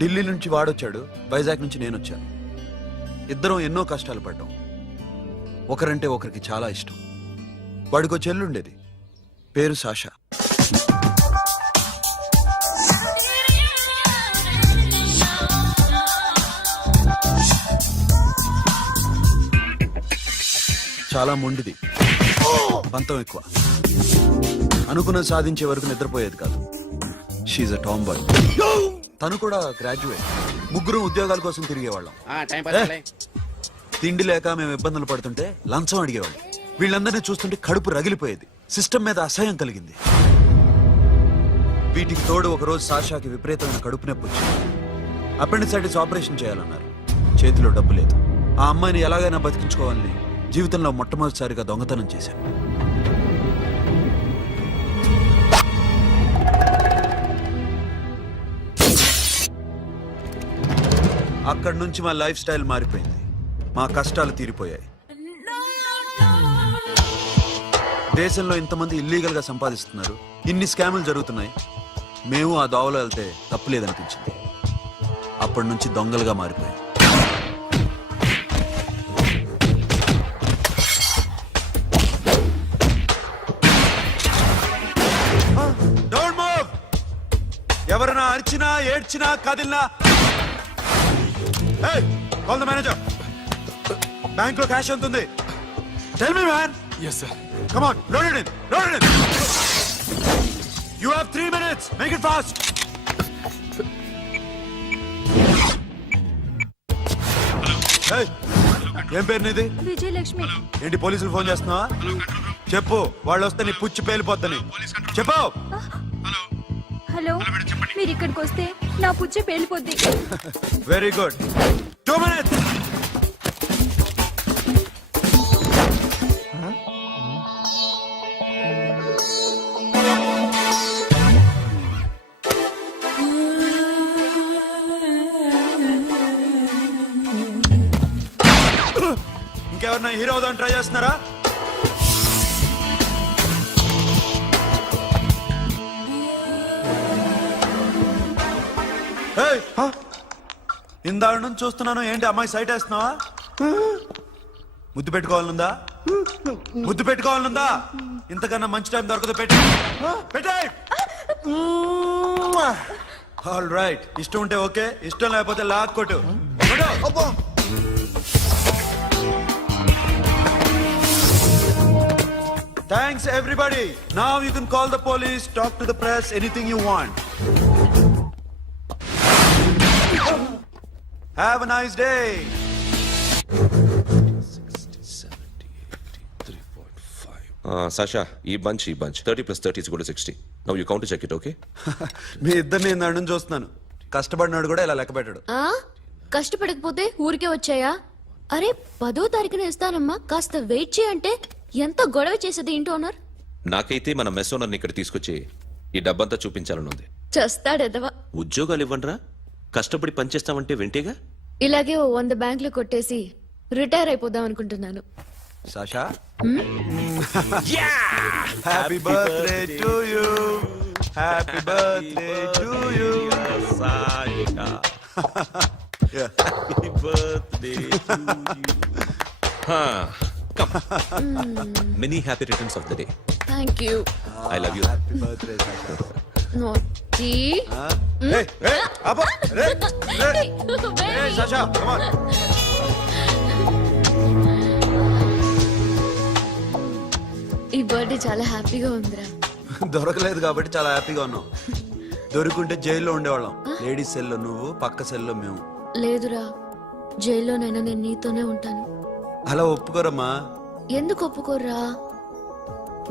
ఢిల్లీ నుంచి వాడొచ్చాడు, వైజాగ్ నుంచి నేను వచ్చాను. ఇద్దరం ఎన్నో కష్టాలు పడ్డాం. ఒకరంటే ఒకరికి చాలా ఇష్టం. వాడికో చెల్లుండేది, పేరు సాషా. చాలా మొండిది, పంతం ఎక్కువ. అనుకున్నది సాధించే వరకు నిద్రపోయేది కాదు. She a tomboy. తను కూడా గ్రాడ్యుయేట్. ముగ్గురు ఉద్యోగాల కోసం తిరిగేవాళ్ళం. తిండి లేక మేము ఇబ్బందులు పడుతుంటే లంచం అడిగేవాళ్ళం. వీళ్ళందరినీ చూస్తుంటే కడుపు రగిలిపోయేది. సిస్టమ్ మీద అసహ్యం కలిగింది. వీటికి తోడు ఒకరోజు సాషాకి విపరీతమైన కడుపు నొప్పి వచ్చింది. అపెండిసైటిస్ ఆపరేషన్ చేయాలన్నారు. చేతిలో డబ్బు లేదు. ఆ అమ్మాయిని ఎలాగైనా బతికించుకోవాలని జీవితంలో మొట్టమొదటిసారిగా దొంగతనం చేశాను. అక్కడి నుంచి మా లైఫ్ స్టైల్ మారిపోయింది. మా కష్టాలు తీరిపోయాయి. దేశంలో ఇంతమంది ఇల్లీగల్ గా సంపాదిస్తున్నారు, ఇన్ని స్కాములు జరుగుతున్నాయి. మేము ఆ దోవలో వెళ్తే తప్పులేదనిపించింది. అప్పటి నుంచి దొంగలుగా మారిపోయాం. ఎవరైనా అరిచినా ఏడ్చినా కదిలినా కాల్ ద మేనేజర్. బ్యాంక్ లో క్యాష్ ఎంత ఉంది? Tell me man. Yes sir. Come on, load it in. Load it in. You have 3 minutes. Make it fast. Hey, ఏం పేరు నీది? విజయలక్ష్మి. ఏంటి పోలీసులు ఫోన్ చేస్తున్నావా? చెప్పు, వాళ్ళు వస్తే నీ పుచ్చి పేలిపోద్దని చెప్పు. హలో, మీరు ఇక్కడికి వస్తే నా పుచ్చి పేలిపోద్ది. Very good. 2 minutes. ఇంకెవరన్నా హీరో అవుదాం ట్రై చేస్తున్నారా? ఇందాక నుంచి చూస్తున్నాను, ఏంటి అమ్మాయి సైట్ వేస్తున్నావా? ముద్దు పెట్టుకోవాలనుందా? ముద్దు పెట్టుకోవాలనుందా? ఇంతకన్నా మంచి టైం దొరకదు. పెట్టే. All right. ఇష్టం ఉంటే ఓకే, ఇష్టం లేకపోతే లాక్ కొట్టు. Thanks everybody. Now you can call the police, talk to the press, anything you want. Have a nice day. 60, 70, 80, 3.5. Sasha, ఈ bunch 30 plus 30 is equal to 60. Now you count to check it, okay? మీ ఇద్దరిని నేను చూస్తున్నాను. కష్టపడినాడు కూడా ఇలా లెక్క పెట్టాడు. కష్టపడకపోతే ఊరికే వచ్చాయా? అరే 10వ తారీఖున ఇస్తానమ్మా, కాస్త వెయిట్ చేయంటే ఎంత గొడవ చేసేది ఇంటి ఓనర్. నాకైతే మన మెస్ ఓనర్ని ఇక్కడ తీసుకొచ్చి ఈ డబ్బంతా చూపించాలని ఉంది. చేస్తాడెదవా. ఉద్యోగాలు ఇవ్వండిరా, కష్టపడి పనిచేస్తామంటే వింటేగా. ఇలాగే 100 బ్యాంకులు కొట్టేసి రిటైర్ అయిపోదాం అనుకుంటున్నాను. Sasha, happy birthday to you. Happy birthday to you Sasha. Happy birthday to you. Come. Many happy returns of the day. Thank you. I love you. Happy birthday, Sasha. Naughty. Hey, Abba. Hey, Sasha, come on. ఈ birthday చాలా హ్యాపీగా ఉందిరా. దొరకలేదు కాబట్టి చాలా హ్యాపీగా ఉన్నాం. దొరుకుంటే జైల్లో ఉండేవాళ్ళం. లేడీస్ సెల్లో నువ్వు, పక్క సెల్లో మేము. లేదురా, జైల్లోనైనా నేను నీతోనే ఉంటాను. అలా ఒప్పుకోరమ్మా. ఎందుకు ఒప్పుకోర్రా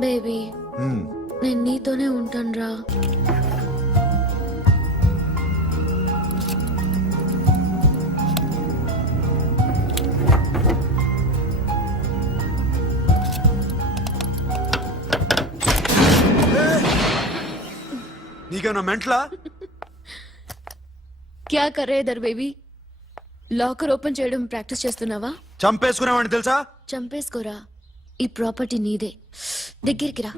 బేబీ? నేను నీతోనే ఉంటాను రా. నీకేమన్నా మెంట్లా? క్యా కరేదర్ బేబీ? లాకర్ ఓపెన్ చేయడం ప్రాక్టీస్ చేస్తున్నావా? చంపేసుకునేవాడిని తెలుసా? చంపేసుకోరా, ఈ ప్రాపర్టీ నీదే. దగ్గరికి రా.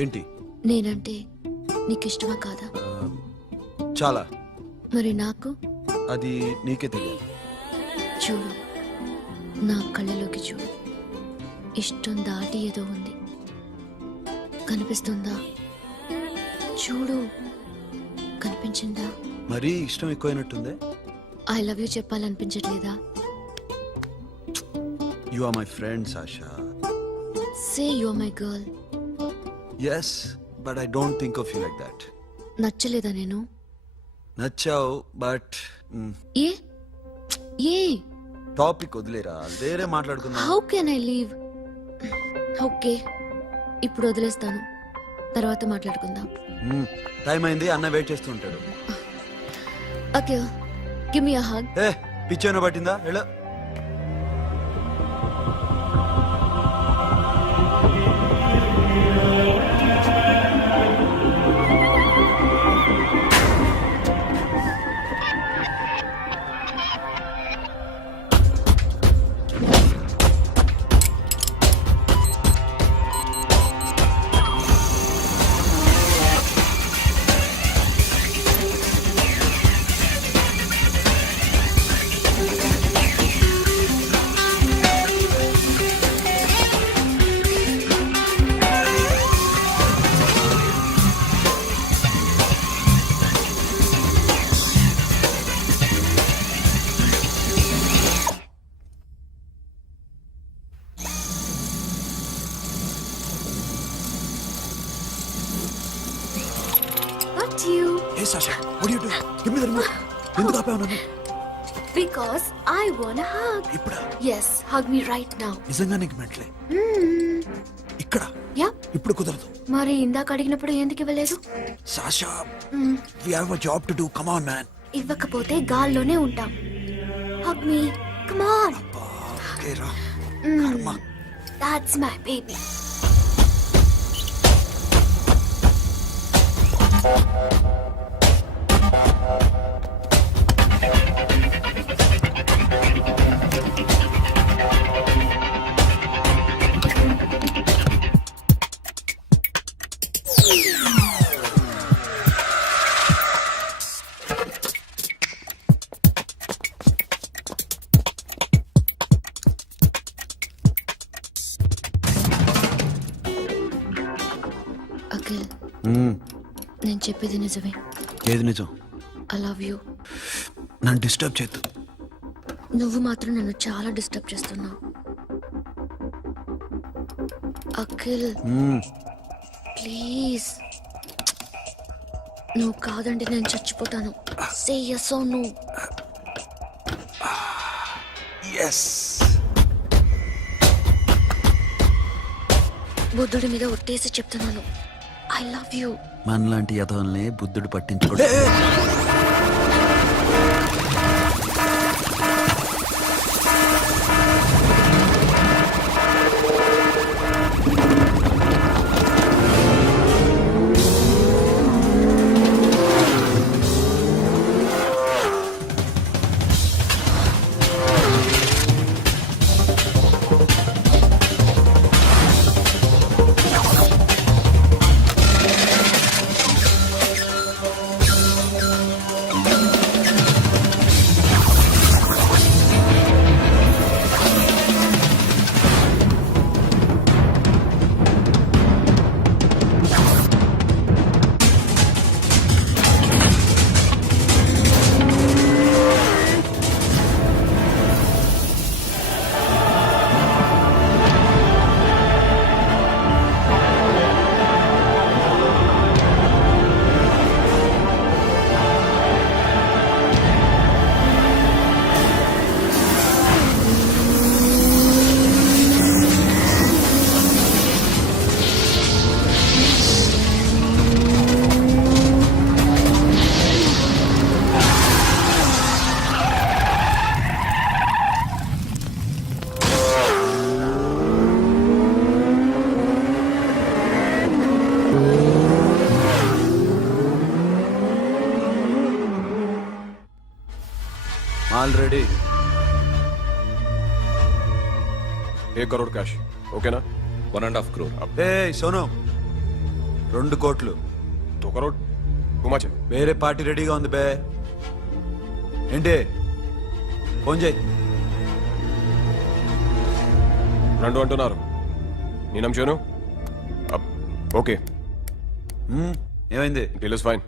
ఏంటి? నేనంటే నీకు ఇష్టమా కాదా? చాలా. మరి నాకు అది నీకే తెలియదు. చూడు, నా కళ్ళలోకి చూడు. ఇష్టం దాటి ఏదో ఉంది, కనిపిస్తుందా? చూడు, కనిపించిందా? మరీ ఇష్టం ఎక్కువైనట్టుందే. ఐ లవ్ యూ చెప్పాలనిపించట్లేదా? You are my friend Sasha. Say you are my girl. Yes, but I don't think of you like that. నచ్చలేదా నేను? నచ్చావు, బట్ ఏ ఏ టాపిక్ వదిలేరా, వేరే మాట్లాడుకుందాం. How can I leave? Okay, ఇప్పుడు వదిలేస్తాను, తర్వాత మాట్లాడుకుందాం. టైం అయింది, అన్న వెయిట్ చేస్తూ ఉంటాడు. Okay, give me a hug. ఏ పిచ్చోన పట్టిందా? హలో. What you? ఏ Sasha, what are you doing? Give me the remote. ఎందుకు ఆపావు నన్ను? Because I want a hug. ఇప్పుడా? Yes, hug me right now. నిజంగా నీకు మెంటలే? ఇక్కడ Yeah. ఇప్పుడు కుదరదు. మరి ఇందాక అడిగినప్పుడు ఎందుకు ఇవ్వలేదు? Sasha, we have a job to do. Come on, man. ఇవ్వకపోతే గాల్లోనే ఉంటాం. Hug me. Come on. Okay, రా. కర్మ. That's my baby. అఖిల్, నేను చెప్పేది నిజమే. ఏది నిజం? I love you. నన్ను డిస్టర్బ్ చేయొద్దు. నువ్వు మాత్రం నన్ను చాలా డిస్టర్బ్ చేస్తున్నావు. అఖిల్, ప్లీజ్. నువ్వు కాదండి, నేను చచ్చిపోతాను. సే yes or no. ఎస్. బుద్ధుడి మీద ఒట్టేసి చెప్తున్నాను, ఐ లవ్ యూ. మనలాంటి యథోల్ని బుద్ధుడు పట్టించుకోడు. ఆల్రెడీ 1 करोड़ कैश ओके ना 1.5 crore. ఏ సోను, 2 కోట్లు. 2 करोड़ टू मच है వేరే పార్టీ రెడీగా ఉంది బే. ఏంటి ఫోన్ చేయి. రెండు అంటున్నారు నీ నమ్మును ఓకే ఏమైంది? Deal is fine